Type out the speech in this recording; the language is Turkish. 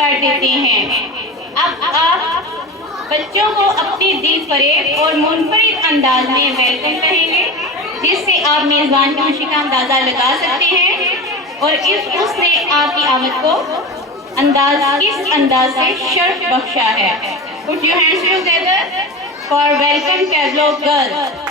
बांट देते हैं। अब आप बच्चों को अपने दिल फरेब और मुनफरिद अंदाज में वेलकम कहेंगे, जिससे आप मेजबान की खुशी का अंदाजा लगा सकते हैं और उसने आपकी आमद को किस अंदाज से शर्फ बख्शा है। Put your hands together for welcome Tableau girl.